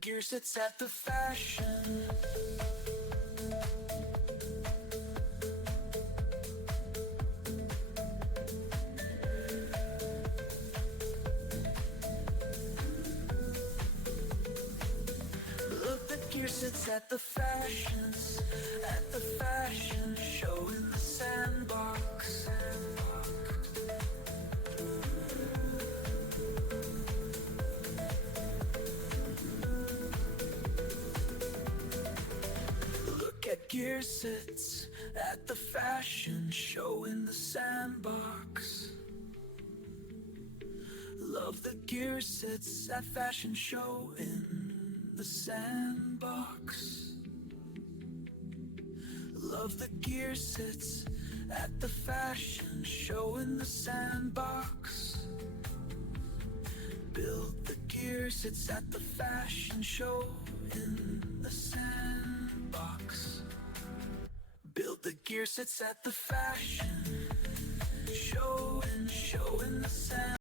gear sits at the fashion. Look, the gear sits at the fashions, at the fashion show in the Sandbox. Look at gear sits at the fashion show in the Sandbox. Love the gear sits at fashion show in the Sandbox. Love the gear sits at the fashion show in the Sandbox. Build the gear sits at the fashion show in the Sandbox. Build the gear sits at the fashion show in the Sandbox.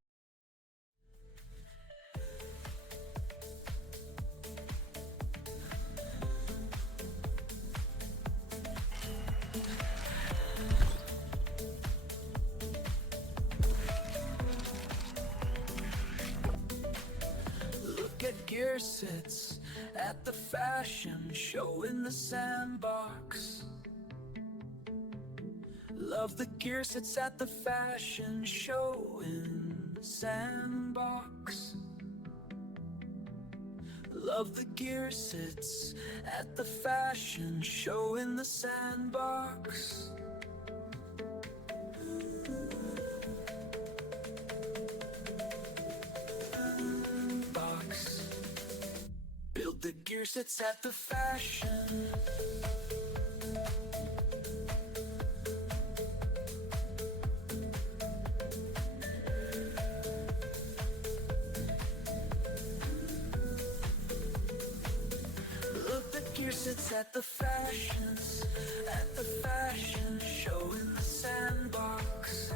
Look at gear sits at the fashion show in the Sandbox. Love the gear sits at the fashion show in the Sandbox. Love the gear sits at the fashion show in the Sandbox. Box. Build the gear sits at the fashion. Look, the gear sits at the fashions, at the fashion show in the Sandbox.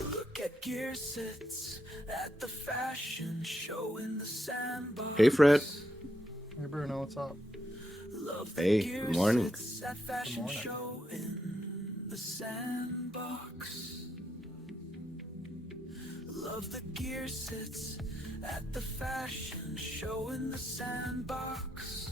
Look at gear sits at the fashion show in the Sandbox. Hey, Fred. Hey Bruno, what's up? Love the Hey, gear good morning. sits at fashion morning. show in the Sandbox. Love the gear sits at the fashion show in the Sandbox.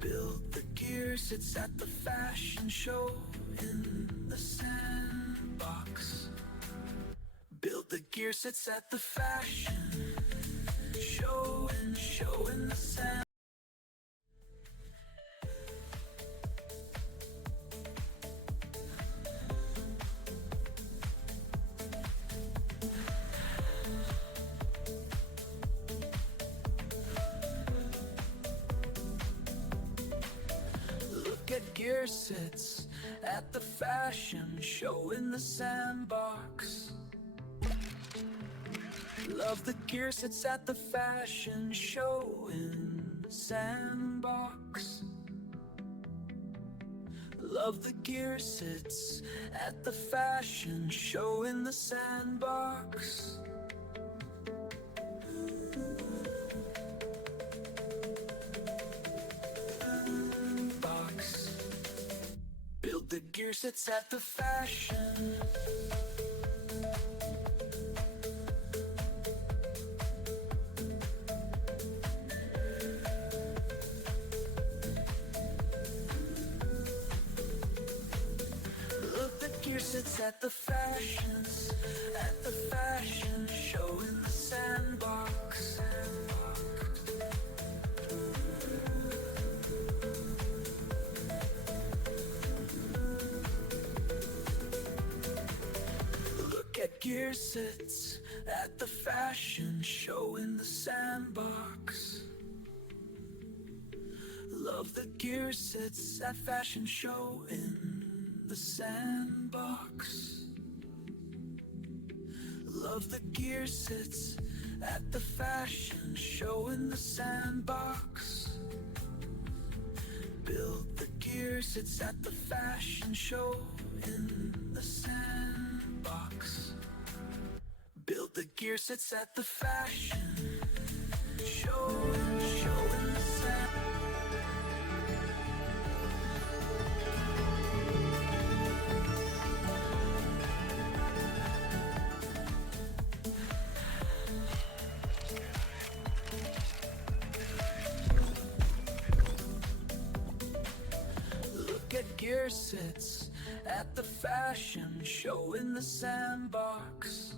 Build the gear sits at the fashion show in the Sandbox. Build the gear sits at the fashion show in the Sandbox. Look at gear sits at the fashion show in the Sandbox. Love the gear sits at the fashion show in the Sandbox. Love the gear sits at the fashion show in the Sandbox. Box. Build the gear sits at the fashion. Look, the gear sits at the fashions, at the fashion show in the Sandbox. Look at gear sits at the fashion show in the Sandbox. Love the gear sits at fashion show in the Sandbox. Love the gear sits at the fashion show in the Sandbox. Build the gear gear sits at the fashion show in the sandbox. Build the gear sits at the fashion show in the sand. Look at gear sits at the fashion show in the sandbox.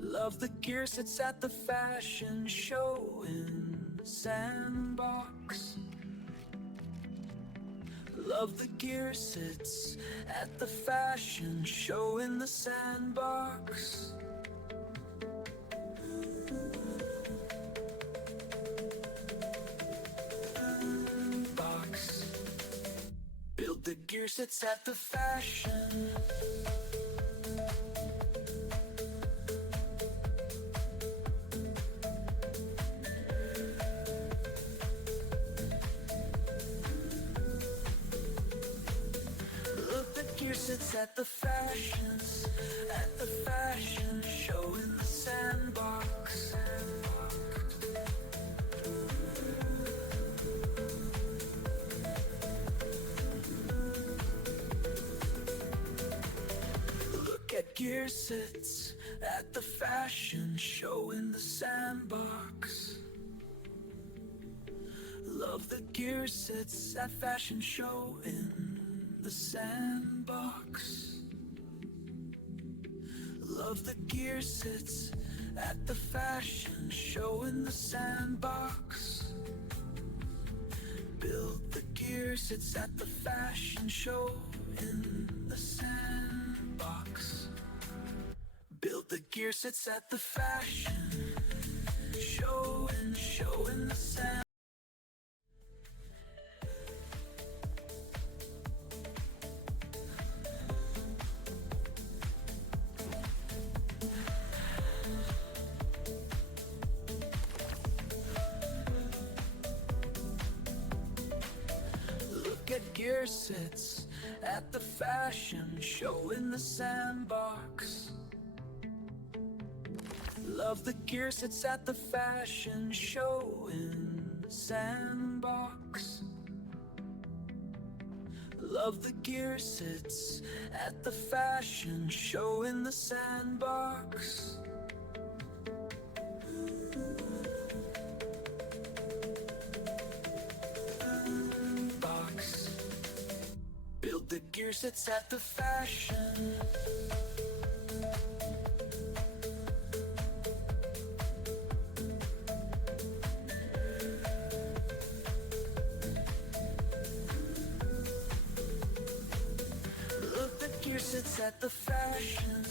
Love the gear sits at the fashion show in the sandbox. Love the gear sits at the fashion show in the sandbox. Box. Build the gear sits at the fashion. Look, the gear sits at the fashion show in the sandbox. Look at gear sits at the fashion show in the sandbox. Love the gear sits at fashion show in the sandbox. Love the gear sits at the fashion show in the sandbox. Build the gear sits at the fashion show in the sandbox. Build the gear sits at the fashion show in the sandbox. Look at gear sits at the fashion show in the sandbox. Love the gear sits at the fashion show in the sandbox. Love the gear sits at the fashion show in the sandbox. Box. Build the gear sits at the fashion. Look, the gear sits at the fashion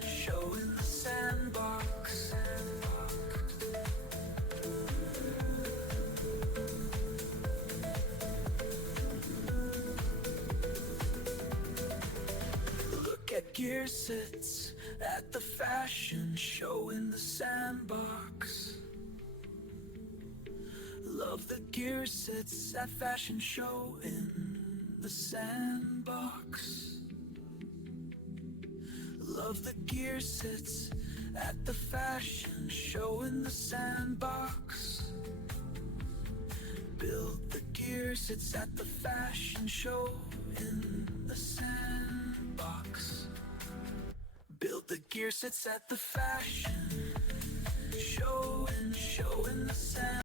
show in the sandbox. Look at gear sits at the fashion show in the sandbox. Love the gear sits at fashion show in the sandbox. Love the gear sits at the fashion show in the sandbox. Build the gear sits at the fashion show in the sandbox. Build the gear sits at the fashion show in the sandbox.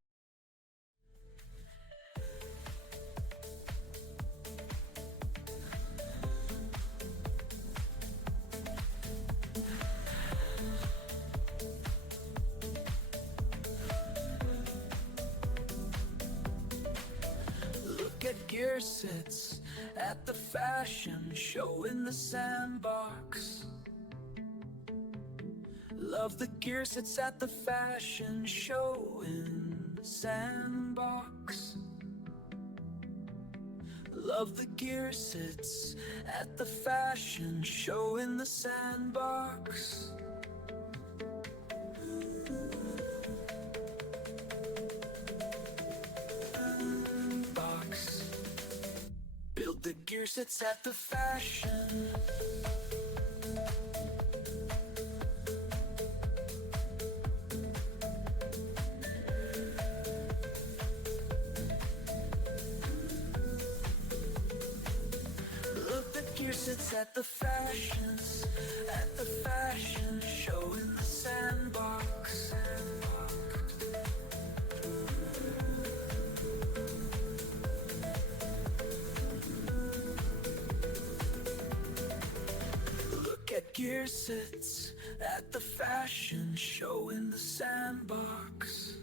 Look at gear sits at the fashion show in the sandbox. Love the gear sits at the fashion show in the sandbox. Love the gear sits at the fashion show in the sandbox. Build the gear sets at the fashion. Look, the gear sets at the fashions, at the fashion show in the sandbox. Look at gear sets at the fashion show in the sandbox.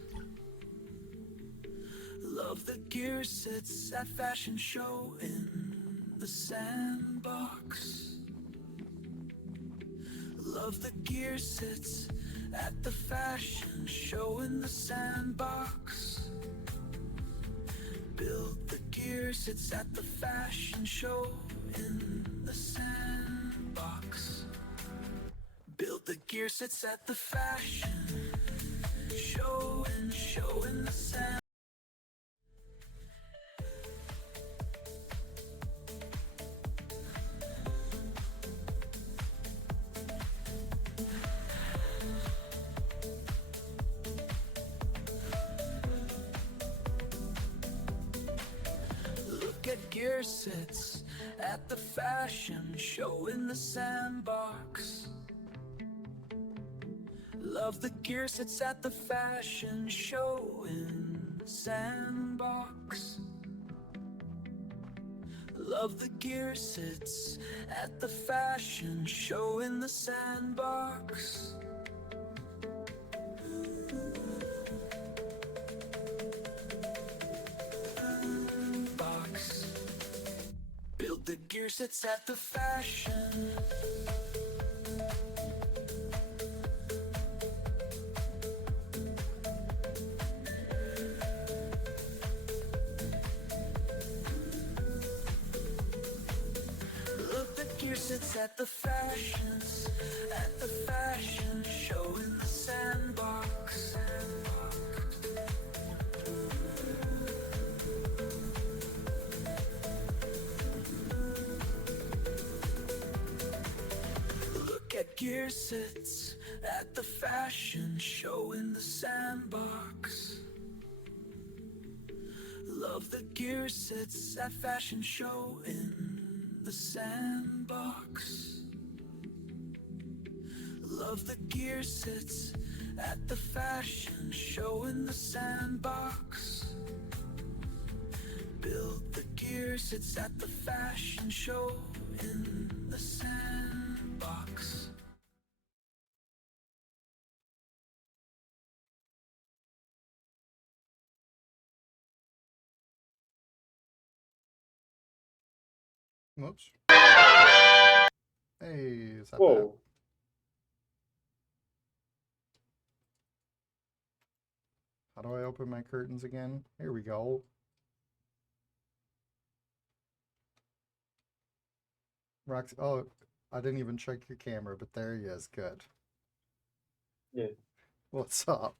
Love the gear sets at fashion show in the sandbox. Love the gear sets at the fashion show in the sandbox. Build the gear sets at the fashion show in the sandbox. Build the gear sets at the fashion show in the sandbox. Look at gear sets at the fashion show in the sandbox. Love the gear sets at the fashion show in the sandbox. Love the gear sets at the fashion show in the sandbox. Box. Build the gear sets at the fashion. Look, the gear sets at the fashions, at the fashion show in the sandbox. Look at gear sets at the fashion show in the sandbox. Love the gear sets at fashion show in the sandbox. Love the gear sets at the fashion show in the sandbox. Build the gear sets at the fashion show in the sandbox. Whoops. Hey, is that bad? Whoa. How do I open my curtains again? Here we go. Rox, oh, I didn't even check your camera, but there he is. Good. Yeah. What's up?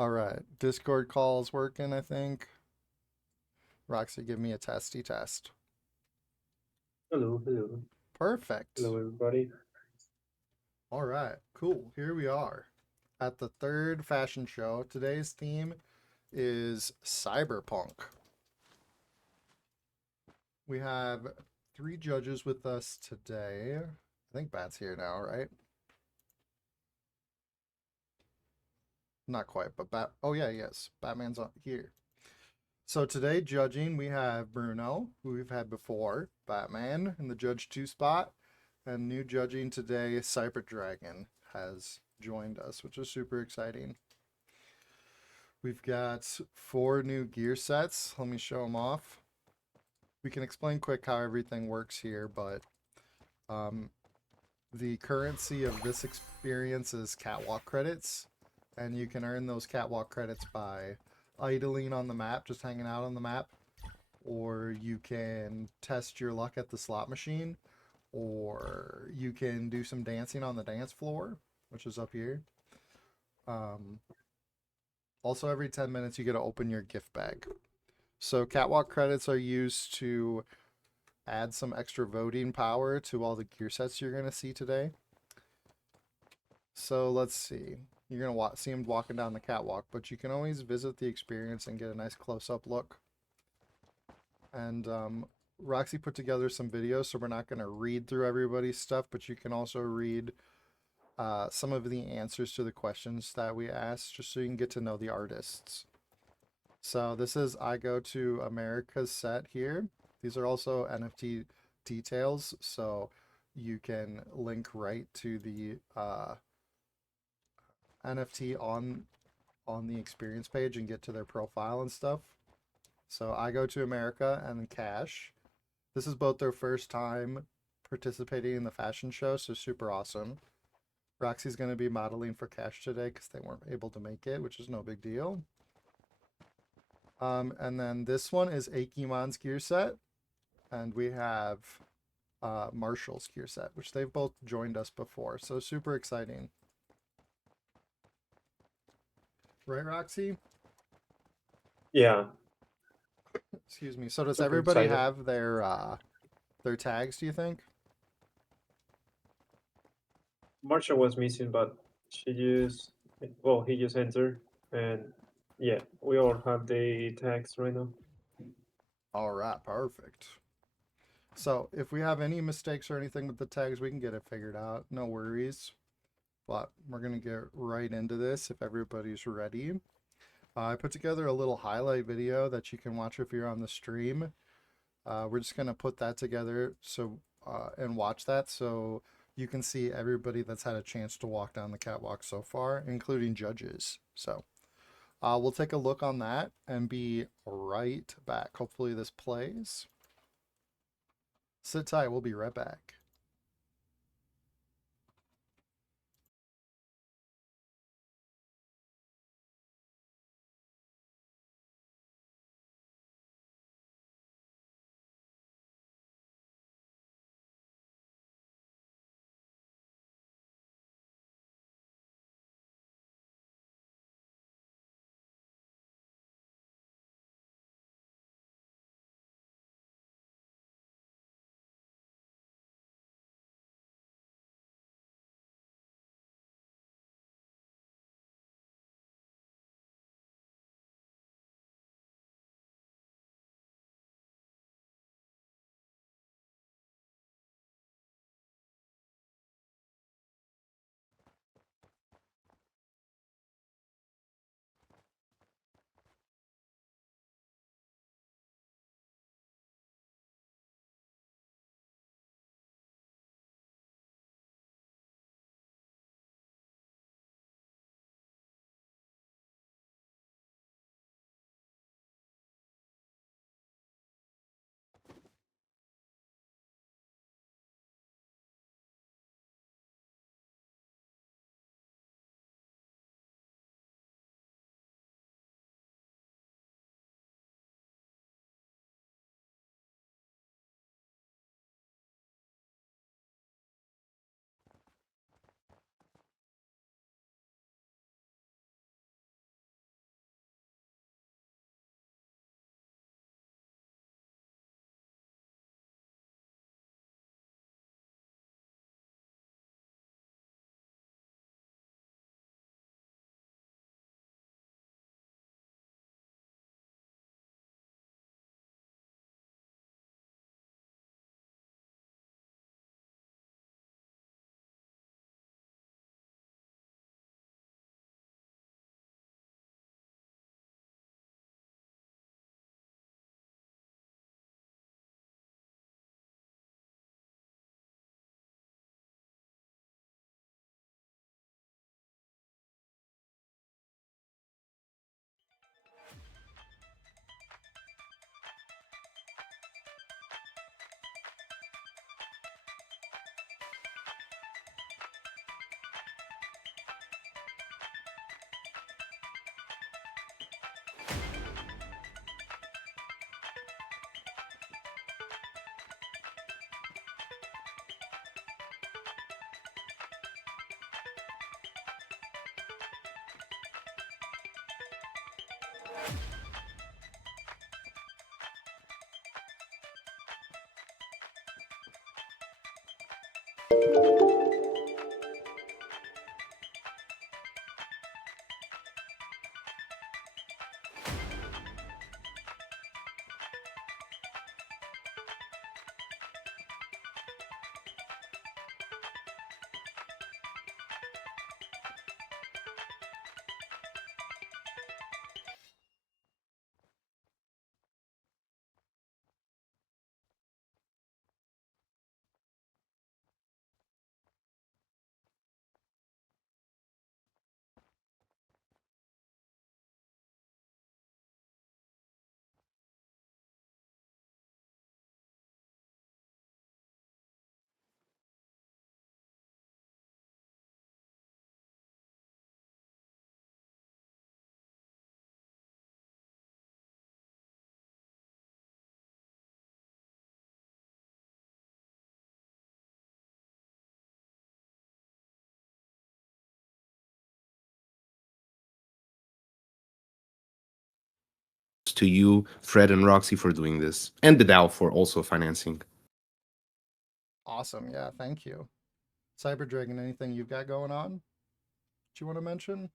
All right. Discord call's working, I think. Roxy, give me a testy test. Hello, hello. Perfect. Hello, everybody. All right. Cool. Here we are at the third fashion show. Today's theme is Cyberpunk. We have 3 judges with us today. I think Bat's here now, right? Not quite, but Bat. Oh, yeah, yes. Batman's here. So today, judging, we have Bruno, who we've had before, Batman in the Judge 2 spot. And new judging today, Cyber Dragon has joined us, which is super exciting. We've got 4 new gear sets. Let me show them off. We can explain quick how everything works here, but the currency of this experience is catwalk credits, and you can earn those catwalk credits by idling on the map, just hanging out on the map, or you can test your luck at the slot machine, or you can do some dancing on the dance floor, which is up here. Also, every 10 minutes you get to open your gift bag. So catwalk credits are used to add some extra voting power to all the gear sets you're going to see today. So let's see. You're going to see him walking down the catwalk, but you can always visit the experience and get a nice close-up look. And Roxy put together some videos, so we're not going to read through everybody's stuff, but you can also read some of the answers to the questions that we asked, just so you can get to know the artists. So this is I Go to America's set here. These are also NFT details, so you can link right to the NFT on the experience page and get to their profile and stuff. So I Go to America and Cash. This is both their first time participating in the fashion show, so super awesome. Roxy's going to be modeling for Cash today because they weren't able to make it, which is no big deal. And then this one is Akimon's gear set, and we have Marshall's gear set, which they've both joined us before, so super exciting. Right, Roxy? Yeah, Excuse me. So does super everybody excited. have their tags, do you think? Marsha was missing, but she just, well, he just entered, and yeah, we all have the tags right now. All right, perfect. So if we have any mistakes or anything with the tags, we can get it figured out. No worries. But we're going to get right into this if everybody's ready. I put together a little highlight video that you can watch if you're on the stream. We're just going to put that together and watch that so you can see everybody that's had a chance to walk down the catwalk so far, including judges. So we'll take a look on that and be right back. Hopefully this plays. Sit tight, we'll be right back. to you, Fred and Roxy, for doing this, and the DAO for also financing. Awesome. Yeah, thank you. Cyber Dragon, anything you've got going on? Do you want to mention?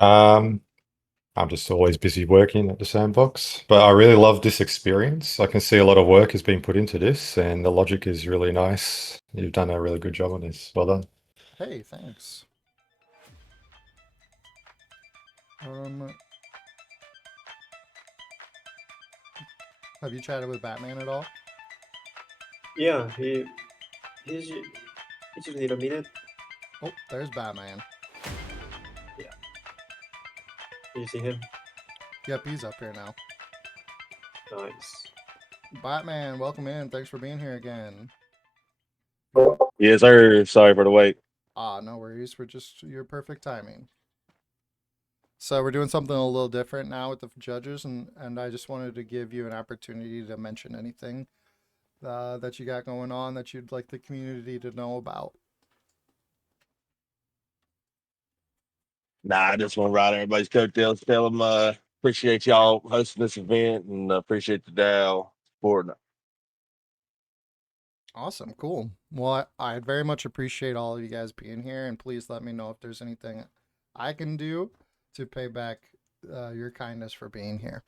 I'm just always busy working at the Sandbox, but I really love this experience. I can see a lot of work has been put into this, and the logic is really nice. You've done a really good job on this. Well done. Hey, thanks. Have you chatted with Batman at all? Yeah, he just need a minute. Oh, there's Batman. You see him? Yep, he's up here now. Nice. Batman, welcome in. Thanks for being here again. Yes, sir. Sorry for the wait. No worries. We're just your perfect timing. So we're doing something a little different now with the judges, and I just wanted to give you an opportunity to mention anything that you got going on that you'd like the community to know about. Nah, I just want to ride everybody's coattails. Tell them appreciate y'all hosting this event and appreciate the DAO supporting it. Awesome, cool. Well, I very much appreciate all of you guys being here, and please let me know if there's anything I can do to pay back your kindness for being here.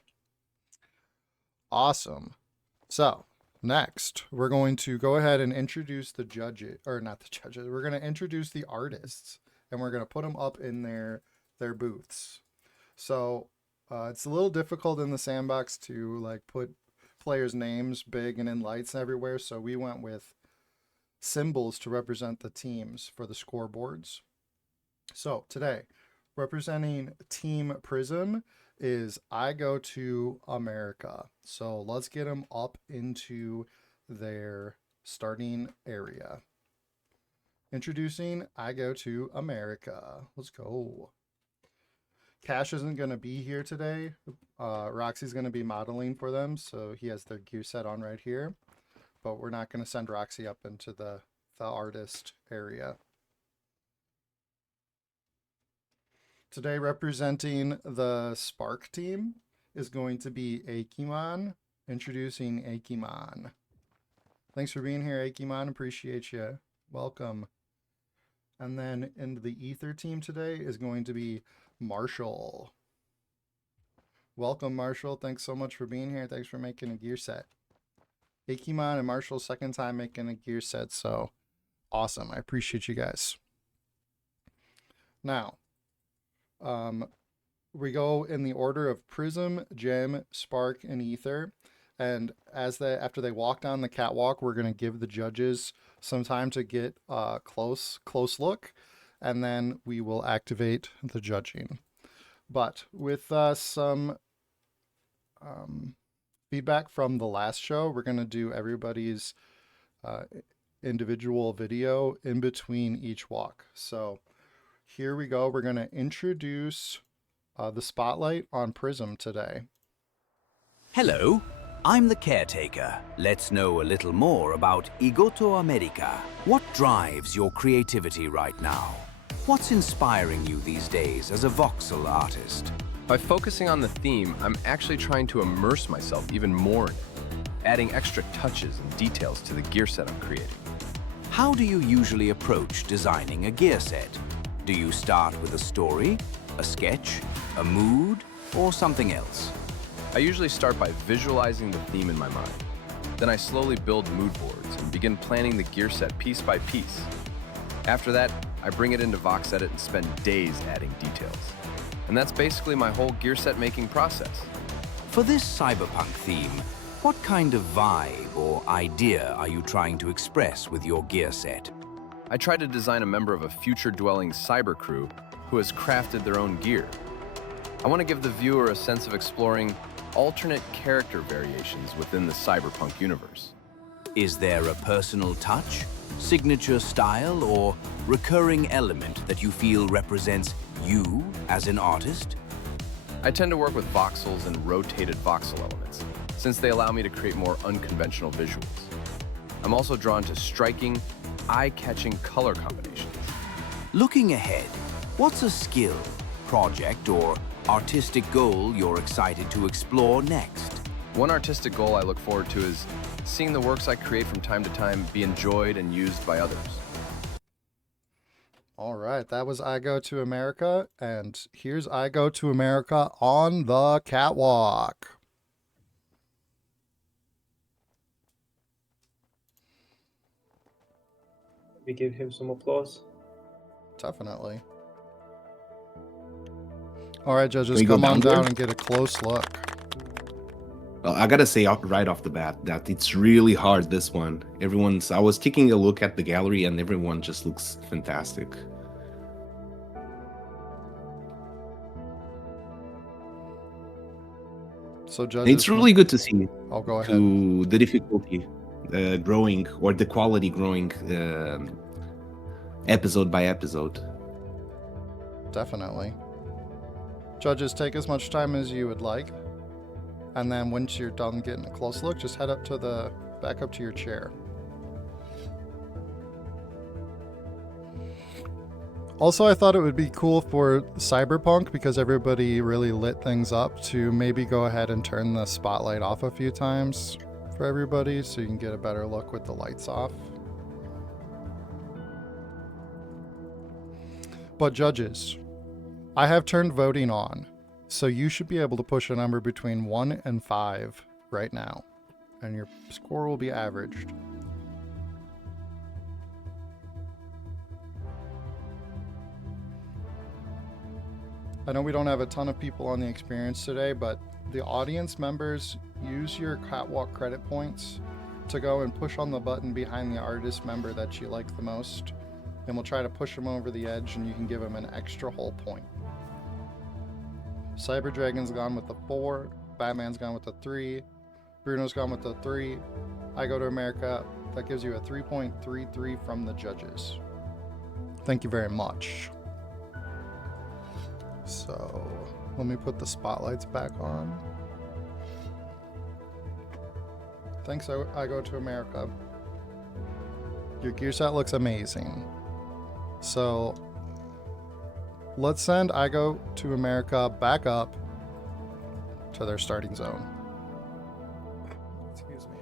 Awesome. So next, we're going to go ahead and introduce the judges, or not the judges. We're going to introduce the artists, and we're going to put them up in their booths. So it's a little difficult in the Sandbox to like put players' names big and in lights everywhere, so we went with symbols to represent the teams for the scoreboards. So today, representing Team Prism is I Go to America. So let's get them up into their starting area. Introducing I Go to America. Let's go. Cash isn't going to be here today. Roxy's going to be modeling for them, so he has their gear set on right here. But we're not going to send Roxy up into the artist area. Today, representing the Spark team is going to be Akimon. Introducing Akimon. Thanks for being here, Akimon. Appreciate you. Welcome. And then in the Ether team today is going to be Marshall. Welcome, Marshall. Thanks so much for being here. Thanks for making a gear set. Akimon and Marshall's second time making a gear set, so awesome. I appreciate you guys. Now, we go in the order of Prism, Gem, Spark, and Ether. And after they walk down the catwalk, we're going to give the judges some time to get a close look, and then we will activate the judging. But with some feedback from the last show, we're going to do everybody's individual video in between each walk. So here we go. We're going to introduce the spotlight on Prism today. Hello, I'm the caretaker. Let's know a little more about Igoto America. What drives your creativity right now? What's inspiring you these days as a voxel artist? By focusing on the theme, I'm actually trying to immerse myself even more in it, adding extra touches and details to the gear set I'm creating. How do you usually approach designing a gear set? Do you start with a story, a sketch, a mood, or something else? I usually start by visualizing the theme in my mind. Then I slowly build mood boards and begin planning the gear set piece by piece. After that, I bring it into VoxEdit and spend days adding details. And that's basically my whole gear set making process. For this cyberpunk theme, what kind of vibe or idea are you trying to express with your gear set? I tried to design a member of a future-dwelling cyber crew who has crafted their own gear. I want to give the viewer a sense of exploring alternate character variations within the cyberpunk universe. Is there a personal touch, signature style, or recurring element that you feel represents you as an artist? I tend to work with voxels and rotated voxel elements, since they allow me to create more unconventional visuals. I'm also drawn to striking, eye-catching color combinations. Looking ahead, what's a skill, project, or artistic goal you're excited to explore next? One artistic goal I look forward to is seeing the works I create from time to time be enjoyed and used by others. All right, that was I Go to America, and here's I Go to America on the catwalk. We give him some applause. Definitely. All right, judges, we go come on downward? down and get a close look. Well, I gotta say right off the bat that it's really hard, this one. I was taking a look at the gallery and everyone just looks fantastic. So, judges, It's really good to see I'll go ahead. to the difficulty growing, or the quality growing episode by episode. Definitely. Judges, take as much time as you would like. And then once you're done getting a close look, just head up to back up to your chair. Also, I thought it would be cool for Cyberpunk, because everybody really lit things up, to maybe go ahead and turn the spotlight off a few times for everybody so you can get a better look with the lights off. But judges, I have turned voting on, so you should be able to push a number between 1 and 5 right now, and your score will be averaged. I know we don't have a ton of people on the experience today, but the audience members, use your catwalk credit points to go and push on the button behind the artist member that you like the most, and we'll try to push them over the edge, and you can give them an extra whole point. Cyber Dragon's gone with the 4, Batman's gone with the 3, Bruno's gone with the 3, I Go to America, that gives you a 3.33 from the judges. Thank you very much. So, let me put the spotlights back on. Thanks, I Go to America. Your gear set looks amazing. So, let's send I Go to America back up to their starting zone. Excuse me.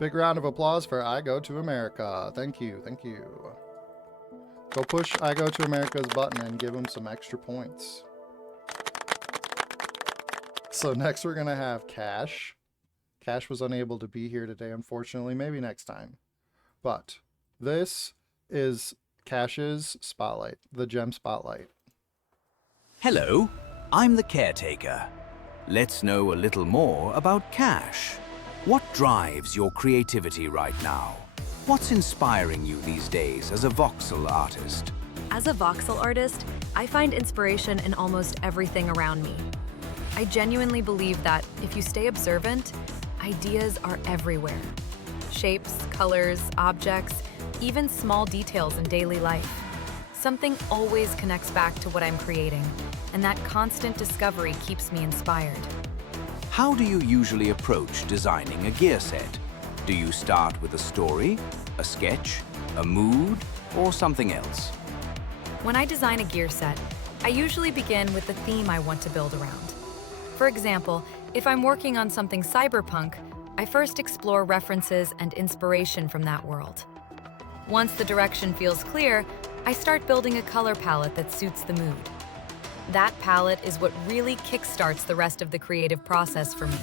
Big round of applause for I Go to America. Thank you, thank you. Go push I Go to America's button and give them some extra points. So next we're gonna have Cash. Cash was unable to be here today, unfortunately. Maybe next time. But this is Cash's spotlight, the gem spotlight. Hello, I'm the caretaker. Let's know a little more about Cash. What drives your creativity right now? What's inspiring you these days as a voxel artist? As a voxel artist, I find inspiration in almost everything around me. I genuinely believe that if you stay observant, ideas are everywhere. Shapes, colors, objects, even small details in daily life. Something always connects back to what I'm creating, and that constant discovery keeps me inspired. How do you usually approach designing a gear set? Do you start with a story, a sketch, a mood, or something else? When I design a gear set, I usually begin with the theme I want to build around. For example, if I'm working on something cyberpunk, I first explore references and inspiration from that world. Once the direction feels clear, I start building a color palette that suits the mood. That palette is what really kickstarts the rest of the creative process for me.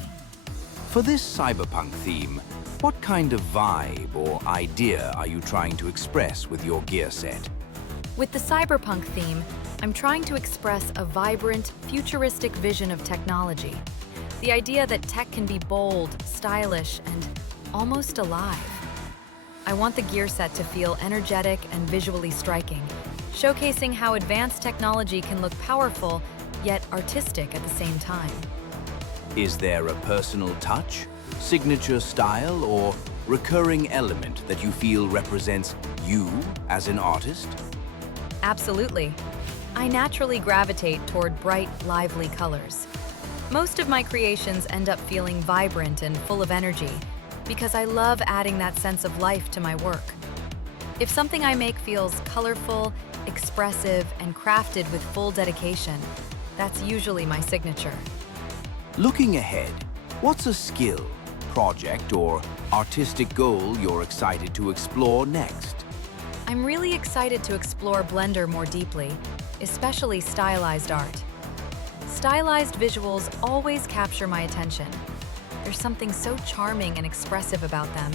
For this cyberpunk theme, what kind of vibe or idea are you trying to express with your gear set? With the cyberpunk theme, I'm trying to express a vibrant, futuristic vision of technology. The idea that tech can be bold, stylish, and almost alive. I want the gear set to feel energetic and visually striking, showcasing how advanced technology can look powerful, yet artistic at the same time. Is there a personal touch, signature style, or recurring element that you feel represents you as an artist? Absolutely. I naturally gravitate toward bright, lively colors. Most of my creations end up feeling vibrant and full of energy because I love adding that sense of life to my work. If something I make feels colorful, expressive, and crafted with full dedication. That's usually my signature. Looking ahead, what's a skill, project, or artistic goal you're excited to explore next? I'm really excited to explore Blender more deeply, especially stylized art. Stylized visuals always capture my attention. There's something so charming and expressive about them.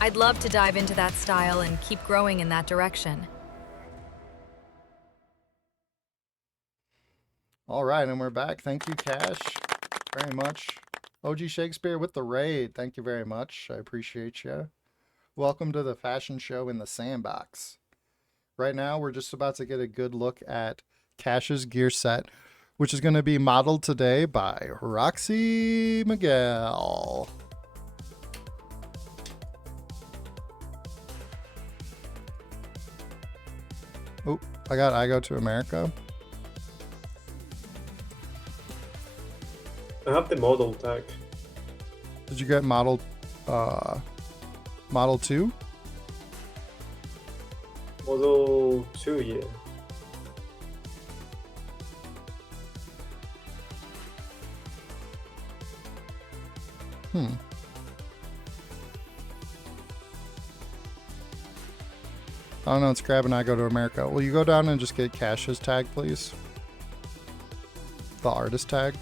I'd love to dive into that style and keep growing in that direction. All right, and we're back. Thank you, Cash, very much. OG Shakespeare with the raid. Thank you very much. I appreciate you. Welcome to the fashion show in the Sandbox. Right now, we're just about to get a good look at Cash's gear set, which is going to be modeled today by Roxy Miguel. Oh, I go to America. I have the model tag. Did you get model 2? Model 2, yeah. I don't know, it's grabbing I go to America. Will you go down and just get Cash's tag, please? The artist tag.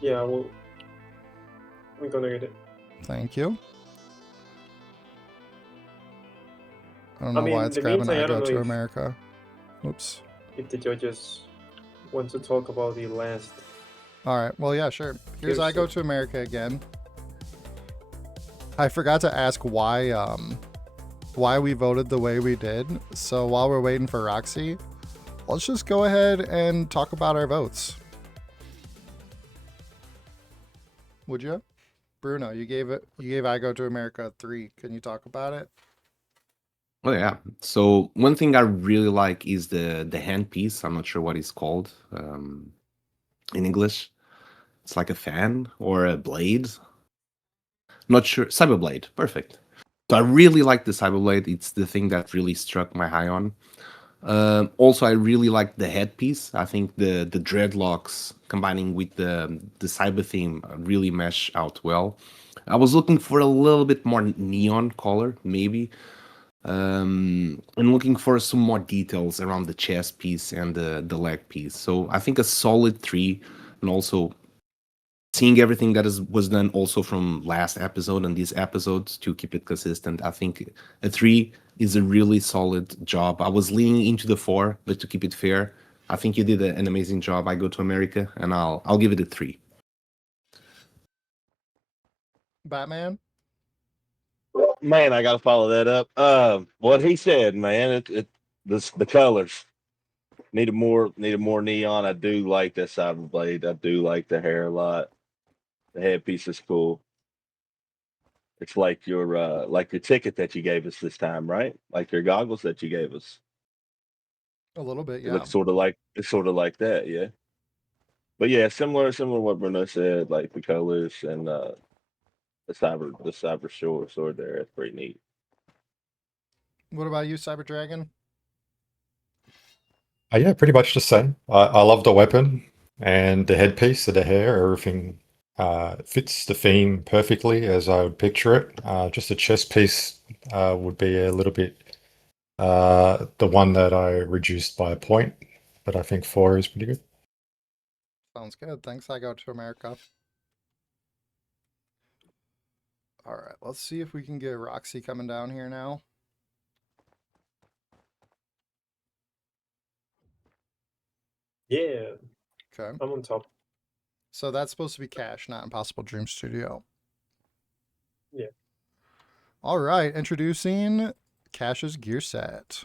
Yeah, we're gonna get it. Thank you. I don't know I mean, why it's the grabbing meantime, I I go don't to know America. Oops. if the judges want to talk about the last. All right. Well, yeah, sure. Here's Here's I go the- to America again. I forgot to ask why we voted the way we did. So while we're waiting for Roxy, let's just go ahead and talk about our votes. Would you? Bruno, you gave I Go to America 3. Can you talk about it? Oh yeah. So one thing I really like is the handpiece. I'm not sure what it's called in English. It's like a fan or a blade. Not sure. Cyberblade. Perfect. So I really like the Cyberblade. It's the thing that really struck my eye on. Also, I really like the headpiece. I think the dreadlocks combining with the cyber theme really mesh out well. I was looking for a little bit more neon color, maybe, and looking for some more details around the chest piece and the leg piece. So I think a solid 3, and also seeing everything that was done also from last episode and these episodes to keep it consistent. I think a 3 is a really solid job. I was leaning into the 4, but to keep it fair, I think you did an amazing job. I go to America, and I'll give it a 3. Batman? Man, I gotta follow that up. What he said, man, the colors needed more neon. I do like that Cyberblade. I do like the hair a lot. The headpiece is cool. It's like your ticket that you gave us this time, right? Like your goggles that you gave us. A little bit, It yeah. looks sort of like that, yeah. But yeah, similar to what Bruno said, like the colors and the cyber sword there. It's pretty neat. What about you, Cyber Dragon? Yeah, pretty much the same. I love the weapon and the headpiece, the hair, everything fits the theme perfectly as I would picture it. Just a chest piece would be a little bit the one that I reduced by a point, but I think 4 is pretty good. Sounds good. Thanks, I Go to America. All right, let's see if we can get Roxy coming down here now. Yeah, Okay. I'm on top. So that's supposed to be Cash, not Impossible Dream Studio. Yeah. All right, introducing Cash's gear set.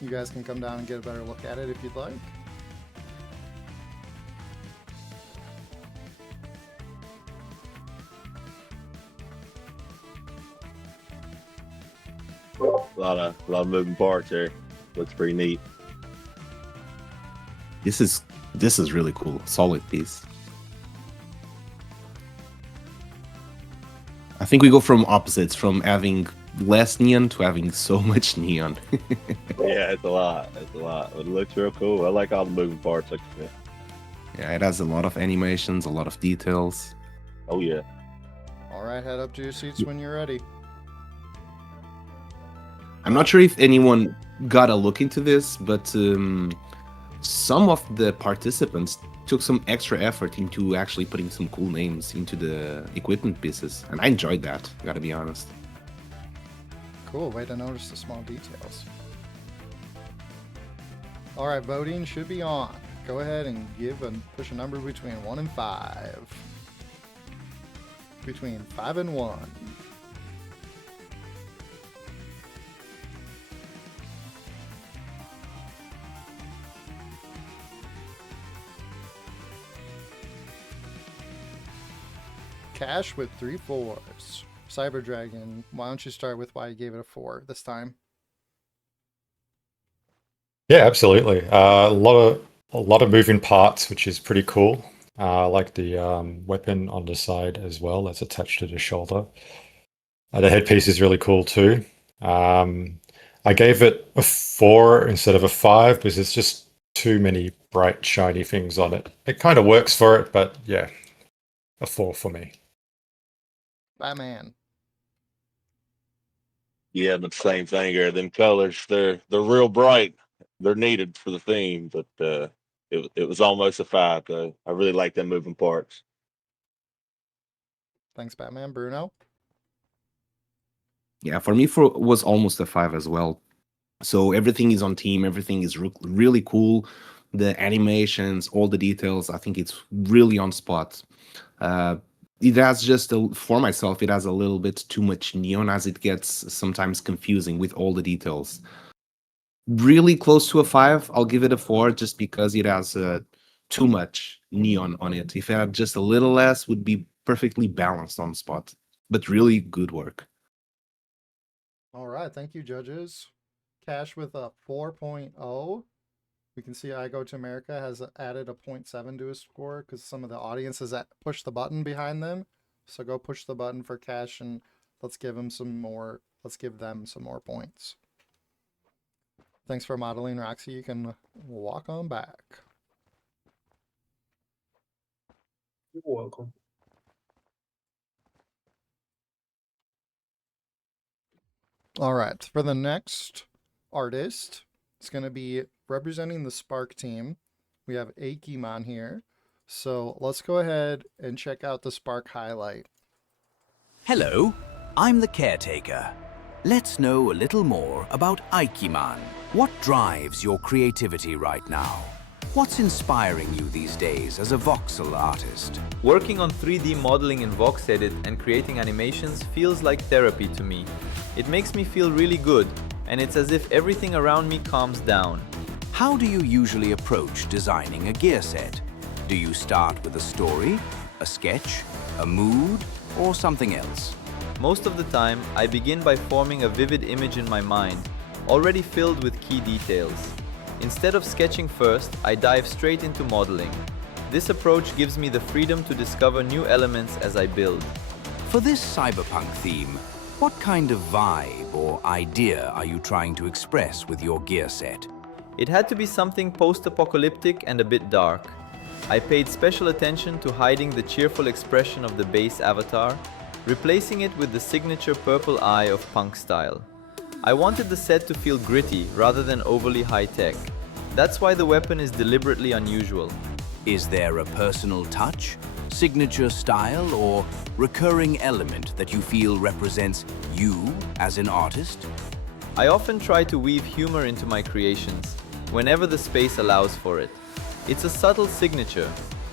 You guys can come down and get a better look at it if you'd like. A lot of moving parts there. Looks pretty neat. This is really cool. Solid piece. I think we go from opposites, from having less neon to having so much neon. Yeah, it's a lot. It's a lot. It looks real cool. I like all the moving parts. Like I said. Yeah, it has a lot of animations, a lot of details. Oh yeah. All right, head up to your seats when you're ready. I'm not sure if anyone got a look into this, but some of the participants took some extra effort into actually putting some cool names into the equipment pieces, and I enjoyed that, gotta be honest. Cool, way to notice the small details. All right, voting should be on. Go ahead and push a number between 1 and 5. Between 5 and 1. Cash with 3 4s. Cyber Dragon, why don't you start with why you gave it a 4 this time? Yeah, absolutely. A lot of moving parts, which is pretty cool. I like the weapon on the side as well that's attached to the shoulder. The headpiece is really cool too. I gave it a 4 instead of a 5 because there's just too many bright, shiny things on it. It kind of works for it, but yeah, a 4 for me. Batman. Yeah, but same thing here. Them colors, they're real bright. They're needed for the theme, but it was almost a 5 though. I really like them moving parts. Thanks, Batman. Bruno? Yeah, for me, was almost a 5 as well. So everything is on team, everything is really cool. The animations, all the details, I think it's really on spot. It has for myself, it has a little bit too much neon, as it gets sometimes confusing with all the details. Really close to a 5, I'll give it a 4 just because it has too much neon on it. If it had just a little less, would be perfectly balanced on spot. But really good work. All right, thank you, judges. Cash with a 4.0. We can see I Go to America has added a 0.7 to his score because some of the audience has pushed the button behind them. So go push the button for Cash and let's give him some more. Let's give them some more points. Thanks for modeling, Roxy. You can walk on back. You're welcome. All right, for the next artist, it's going to be representing the Spark team. We have Aikimon here. So let's go ahead and check out the Spark highlight. Hello, I'm the caretaker. Let's know a little more about Aikimon. What drives your creativity right now? What's inspiring you these days as a voxel artist? Working on 3D modeling in VoxEdit and creating animations feels like therapy to me. It makes me feel really good, and it's as if everything around me calms down. How do you usually approach designing a gear set? Do you start with a story, a sketch, a mood, or something else? Most of the time, I begin by forming a vivid image in my mind, already filled with key details. Instead of sketching first, I dive straight into modeling. This approach gives me the freedom to discover new elements as I build. For this cyberpunk theme, what kind of vibe or idea are you trying to express with your gear set? It had to be something post-apocalyptic and a bit dark. I paid special attention to hiding the cheerful expression of the base avatar, replacing it with the signature purple eye of punk style. I wanted the set to feel gritty rather than overly high-tech. That's why the weapon is deliberately unusual. Is there a personal touch, signature style, or recurring element that you feel represents you as an artist? I often try to weave humor into my creations, whenever the space allows for it. It's a subtle signature,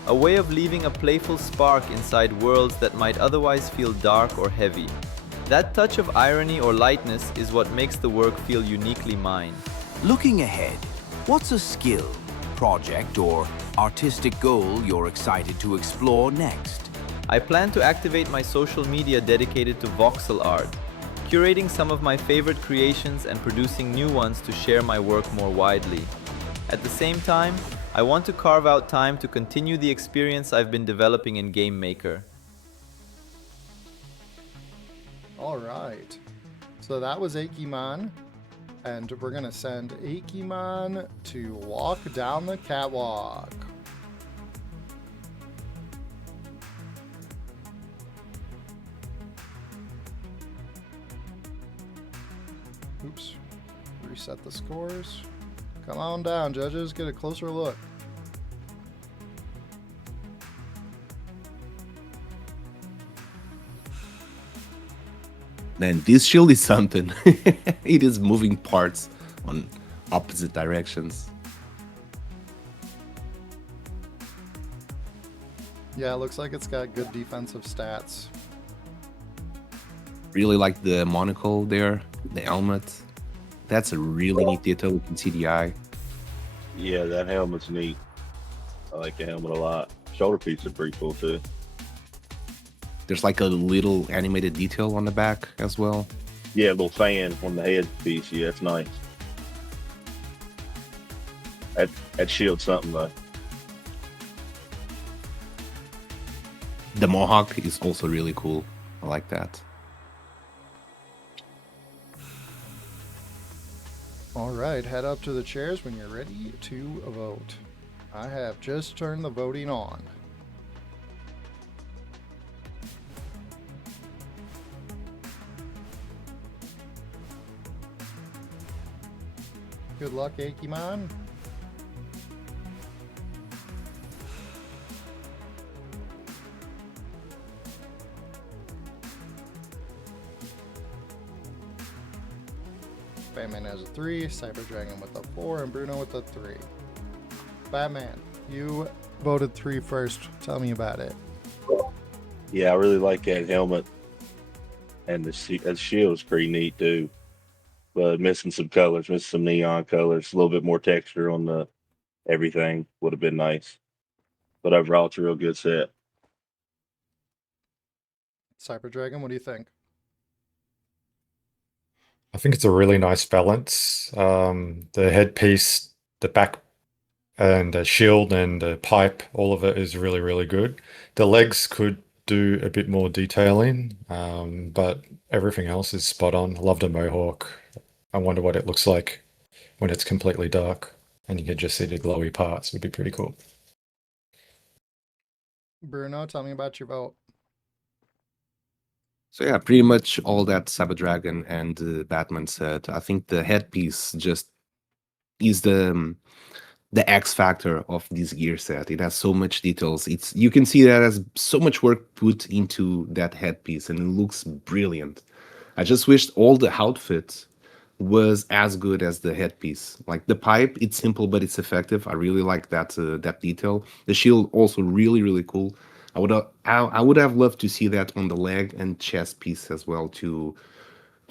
a way of leaving a playful spark inside worlds that might otherwise feel dark or heavy. That touch of irony or lightness is what makes the work feel uniquely mine. Looking ahead, what's a skill, project, or artistic goal you're excited to explore next? I plan to activate my social media dedicated to voxel art, curating some of my favorite creations and producing new ones to share my work more widely. At the same time, I want to carve out time to continue the experience I've been developing in GameMaker. Alright. So that was Akimon. And we're going to send Akimon to walk down the catwalk. Oops. Reset the scores. Come on down, judges. Get a closer look. Man, this shield is something. It is moving parts on opposite directions. Yeah, it looks like it's got good defensive stats. Really like the monocle there, the helmet. That's a really neat detail. You can see the eye. Yeah, that helmet's neat. I like the helmet a lot. Shoulder piece are pretty cool too. There's like a little animated detail on the back as well. Yeah, a little fan on the head piece. Yeah, it's nice. That shield's something though. The mohawk is also really cool. I like that. Alright, head up to the chairs when you're ready to vote. I have just turned the voting on. Good luck, Akimon. Batman has a 3, Cyber Dragon with a 4, and Bruno with a 3. Batman, you voted 3 first. Tell me about it. Yeah, I really like that helmet, and the shield is pretty neat too. But missing some colors, missing some neon colors, a little bit more texture on the everything would have been nice. But overall, it's a real good set. Cyber Dragon, what do you think? I think it's a really nice balance. The headpiece, the back, and the shield and the pipe, all of it is really, really good. The legs could do a bit more detailing, but everything else is spot on. I love the mohawk. I wonder what it looks like when it's completely dark and you can just see the glowy parts. Would be pretty cool. Bruno, tell me about your vote. So yeah, pretty much all that Cyber Dragon and Batman said. I think the headpiece just is the X factor of this gear set. It has so much details. You can see that has so much work put into that headpiece, and it looks brilliant. I just wished all the outfit was as good as the headpiece. Like the pipe, it's simple but it's effective. I really like that detail. The shield also really, really cool. I would have loved to see that on the leg and chest piece as well to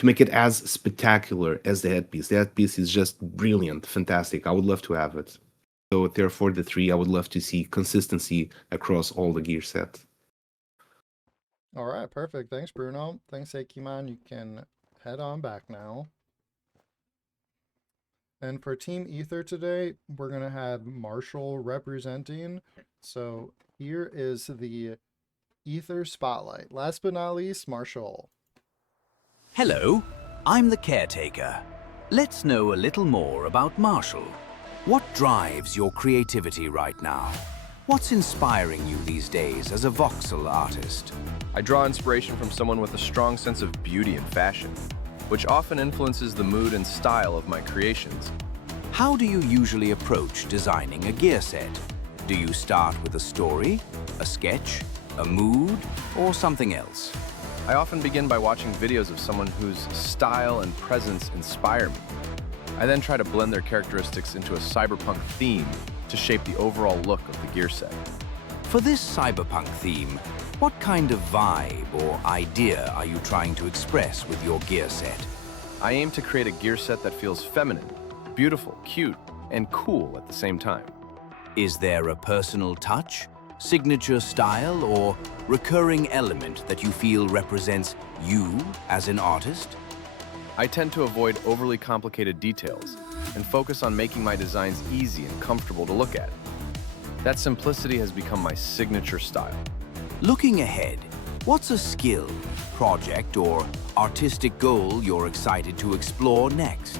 make it as spectacular as the headpiece. The headpiece is just brilliant, fantastic. I would love to have it. So therefore the 3, I would love to see consistency across all the gear set. All right, perfect. Thanks, Bruno. Thanks, Akimon. You can head on back now. And for Team Ether today, we're going to have Marshall representing. So here is the Ether Spotlight. Last but not least, Marshall. Hello, I'm the caretaker. Let's know a little more about Marshall. What drives your creativity right now? What's inspiring you these days as a voxel artist? I draw inspiration from someone with a strong sense of beauty and fashion, which often influences the mood and style of my creations. How do you usually approach designing a gear set? Do you start with a story, a sketch, a mood, or something else? I often begin by watching videos of someone whose style and presence inspire me. I then try to blend their characteristics into a cyberpunk theme to shape the overall look of the gear set. For this cyberpunk theme, what kind of vibe or idea are you trying to express with your gear set? I aim to create a gear set that feels feminine, beautiful, cute, and cool at the same time. Is there a personal touch, signature style, or recurring element that you feel represents you as an artist? I tend to avoid overly complicated details and focus on making my designs easy and comfortable to look at. That simplicity has become my signature style. Looking ahead, what's a skill, project, or artistic goal you're excited to explore next?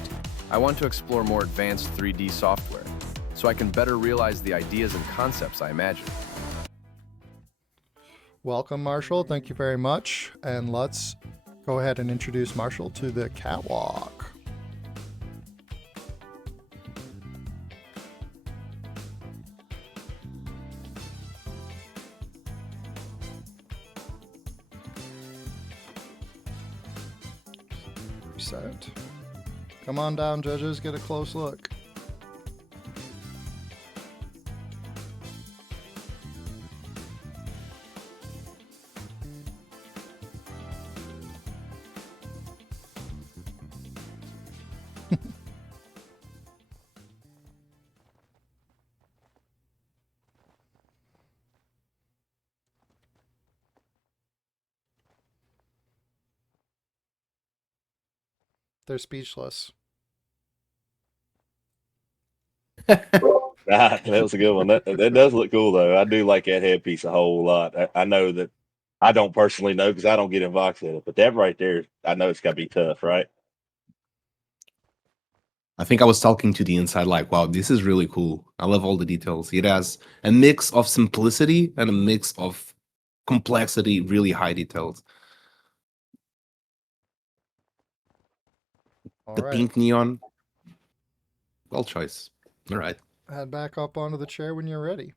I want to explore more advanced 3D software, so I can better realize the ideas and concepts I imagine. Welcome, Marshall. Thank you very much. And let's go ahead and introduce Marshall to the catwalk. Reset. Come on down, judges. Get a close look. They're speechless. That was a good one. That does look cool though. I do like that headpiece a whole lot. I know that I don't personally know because I don't get in Vox in it, but that right there, I know it's got to be tough, right? I think I was talking to the inside like, wow, this is really cool. I love all the details. It has a mix of simplicity and a mix of complexity, really high details. All The right. pink neon, well choice. All right. Head back up onto the chair when you're ready.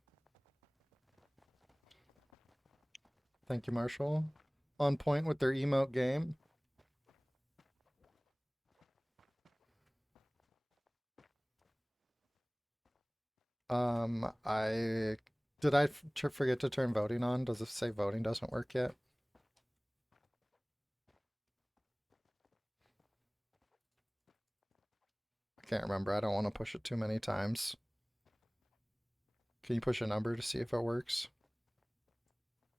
Thank you, Marshall. On point with their emote game. Did I forget to turn voting on? Does it say voting doesn't work yet? I can't remember. I don't want to push it too many times. Can you push a number to see if it works?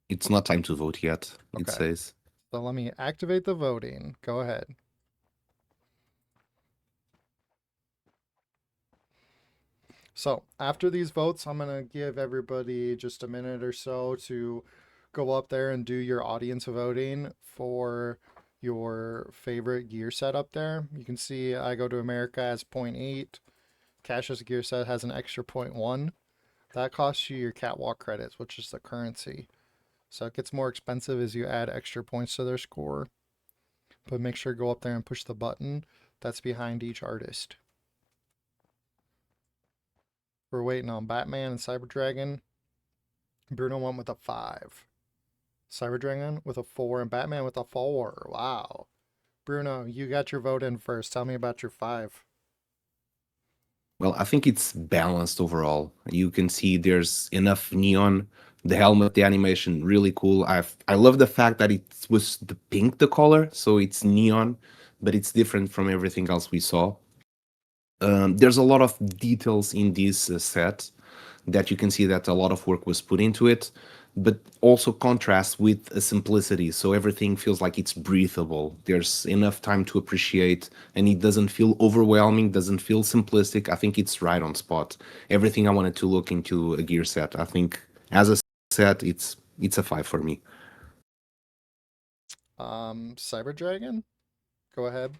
It's not time to vote yet, it Okay. says. So let me activate the voting. Go ahead. So after these votes, I'm going to give everybody just a minute or so to go up there and do your audience voting for your favorite gear set up there. You can see I Go to America has 0.8. Cash's gear set has an extra 0.1. That costs you your catwalk credits, which is the currency. So it gets more expensive as you add extra points to their score. But make sure to go up there and push the button that's behind each artist. We're waiting on Batman and Cyber Dragon. Bruno went with a 5. Cyber Dragon with a 4 and Batman with a 4. Wow. Bruno, you got your vote in first. Tell me about your 5. Well, I think it's balanced overall. You can see there's enough neon. The helmet, the animation, really cool. I love the fact that it was the pink, the color, so it's neon, but it's different from everything else we saw. There's a lot of details in this set that you can see that a lot of work was put into it, but also contrasts with a simplicity, so everything feels like it's breathable. There's enough time to appreciate, and it doesn't feel overwhelming, doesn't feel simplistic. I think it's right on spot. Everything I wanted to look into a gear set. I think as a set, it's a 5 for me. Cyber Dragon, go ahead.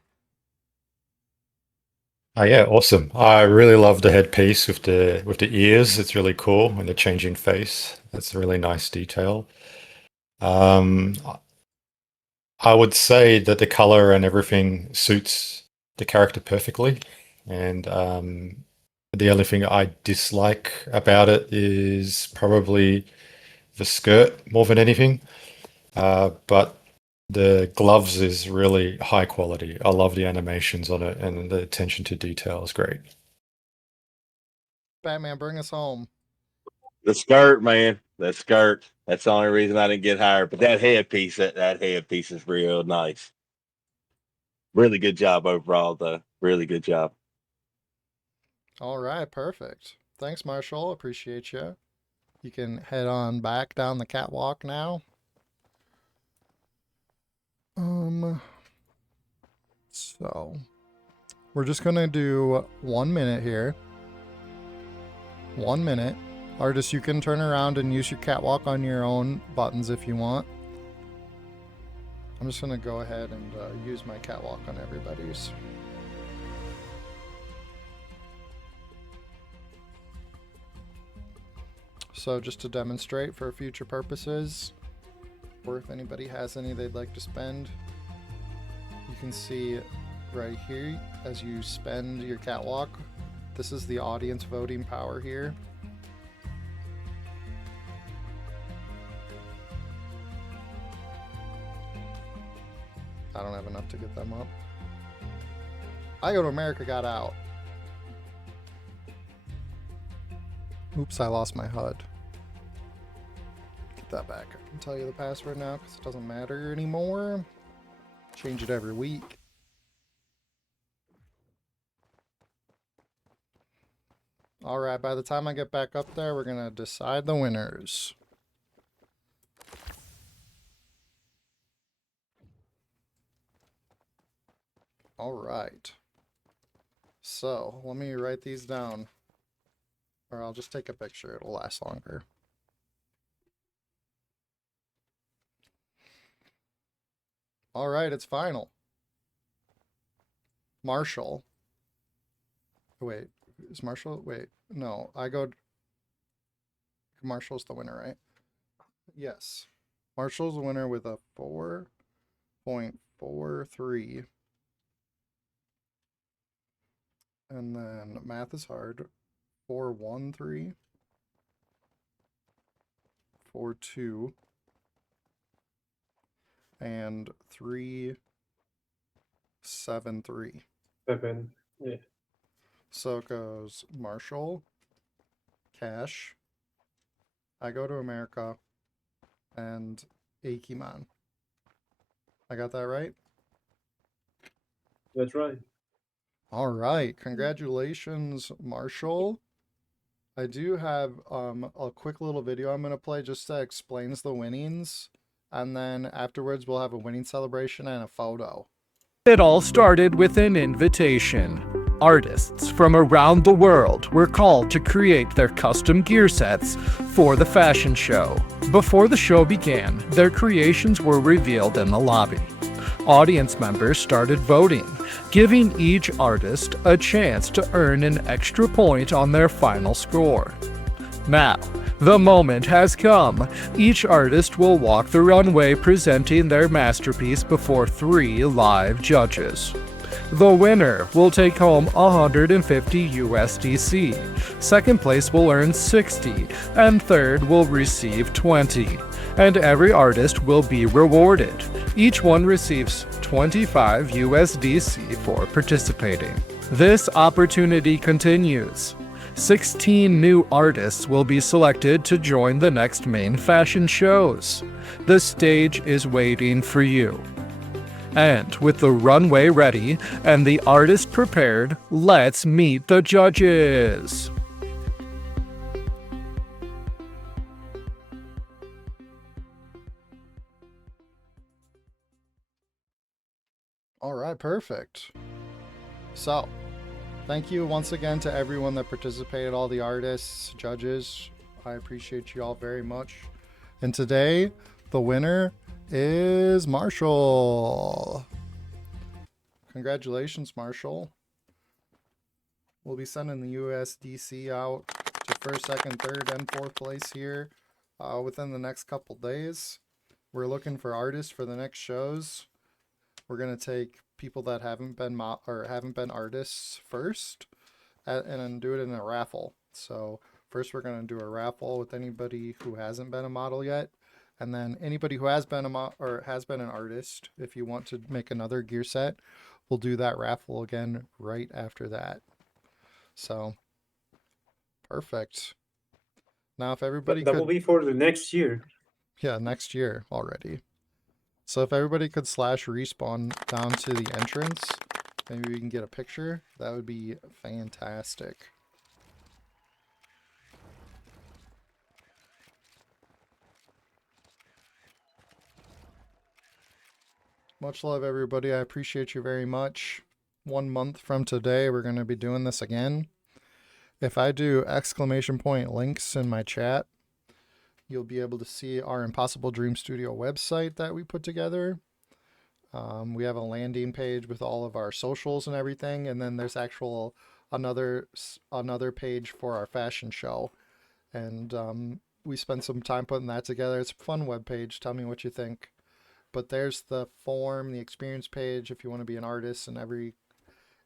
Oh yeah, awesome. I really love the headpiece with the ears. It's really cool and the changing face. That's a really nice detail. I would say that the color and everything suits the character perfectly. And the only thing I dislike about it is probably the skirt more than anything. But the gloves is really high quality. I love the animations on it, and the attention to detail is great. Batman, bring us home. The skirt, man. The skirt. That's the only reason I didn't get hired. But that headpiece, that headpiece is real nice. Really good job overall, though. Really good job. All right, perfect. Thanks, Marshall. Appreciate you. You can head on back down the catwalk now. So we're just gonna do 1 minute here. 1 minute. Artists, you can turn around and use your catwalk on your own buttons if you want. I'm just going to go ahead and use my catwalk on everybody's. So just to demonstrate for future purposes, or if anybody has any they'd like to spend, you can see right here as you spend your catwalk, this is the audience voting power here. I don't have enough to get them up. I Go to America got out. Oops, I lost my HUD. Get that back. I can tell you the password now because it doesn't matter anymore. Change it every week. Alright, by the time I get back up there, we're going to decide the winners. Alright. So, let me write these down. Or I'll just take a picture, it'll last longer. Alright, it's final. Marshall. Wait, is Marshall? Wait, no, I go. Marshall's the winner, right? Yes. Marshall's the winner with a 4.43. And then math is hard. 413. 42. And 373. 7. Yeah. So it goes Marshall, Cash, I Go to America, and Akiman. I got that right? That's right. All right. Congratulations, Marshall. I do have a quick little video I'm going to play just that explains the winnings. And then afterwards, we'll have a winning celebration and a photo. It all started with an invitation. Artists from around the world were called to create their custom gear sets for the fashion show. Before the show began, their creations were revealed in the lobby. Audience members started voting, giving each artist a chance to earn an extra point on their final score. Now, the moment has come. Each artist will walk the runway presenting their masterpiece before 3 live judges. The winner will take home 150 USDC, second place will earn 60, and third will receive 20. And every artist will be rewarded. Each one receives 25 USDC for participating. This opportunity continues. 16 new artists will be selected to join the next main fashion shows. The stage is waiting for you. And with the runway ready and the artist prepared, let's meet the judges. All right, perfect. So, thank you once again to everyone that participated, all the artists, judges. I appreciate you all very much. And today, the winner is Marshall. Congratulations, Marshall. We'll be sending the USDC out to first, second, third, and fourth place here within the next couple days. We're looking for artists for the next shows. We're gonna take people that haven't been artists first, and then do it in a raffle. So first, we're gonna do a raffle with anybody who hasn't been a model yet, and then anybody who has been has been an artist. If you want to make another gear set, we'll do that raffle again right after that. So perfect. Now, if everybody That will be for the next year. Yeah, next year already. So if everybody could slash respawn down to the entrance, maybe we can get a picture. That would be fantastic. Much love, everybody. I appreciate you very much. 1 month from today, we're going to be doing this again. If I do exclamation point links in my chat, you'll be able to see our Impossible Dream Studio website that we put together. We have a landing page with all of our socials and everything, and then there's another page for our fashion show, and we spent some time putting that together. It's a fun web page. Tell me what you think. But there's the form, the experience page if you want to be an artist, and every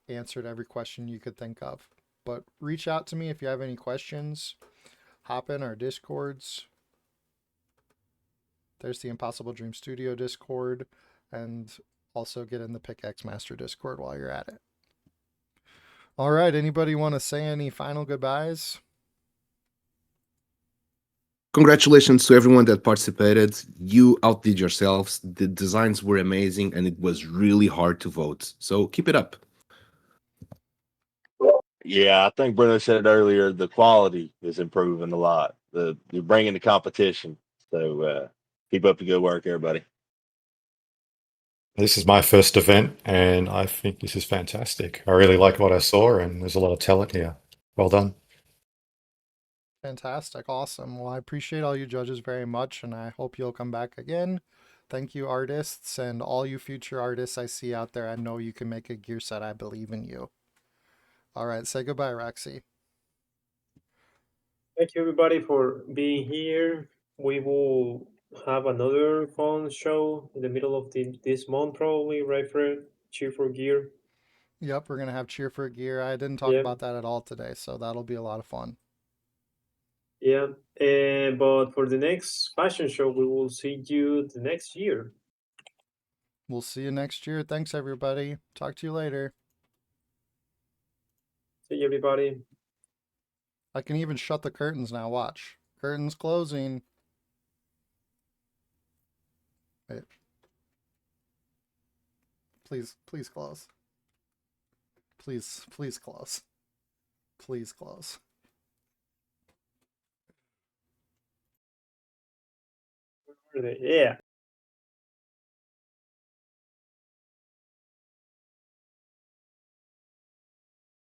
answer to every question you could think of. But reach out to me if you have any questions. Hop in our Discords. There's the Impossible Dream Studio Discord, and also get in the Pickaxe Master Discord while you're at it. All right, anybody want to say any final goodbyes? Congratulations to everyone that participated. You outdid yourselves. The designs were amazing, and it was really hard to vote. So keep it up. Yeah, I think Bruno said it earlier. The quality is improving a lot. You're bringing the competition. So keep up the good work, everybody. This is my first event, and I think this is fantastic. I really like what I saw, and there's a lot of talent here. Well done. Fantastic. Awesome. Well, I appreciate all you judges very much, and I hope you'll come back again. Thank you, artists, and all you future artists I see out there. I know you can make a gear set. I believe in you. All right, say goodbye, Roxy. Thank you, everybody, for being here. We will have another fun show in the middle of this month, probably, right, Fred? Cheer for Gear. Yep, we're going to have Cheer for Gear. I didn't talk Yeah. about that at all today, so that'll be a lot of fun. Yeah. But for the next fashion show, we will see you the next year. We'll see you next year. Thanks, everybody. Talk to you later. See you, everybody. I can even shut the curtains now. Watch. Curtains closing. Wait. Please close. Please close. Please close. Yeah.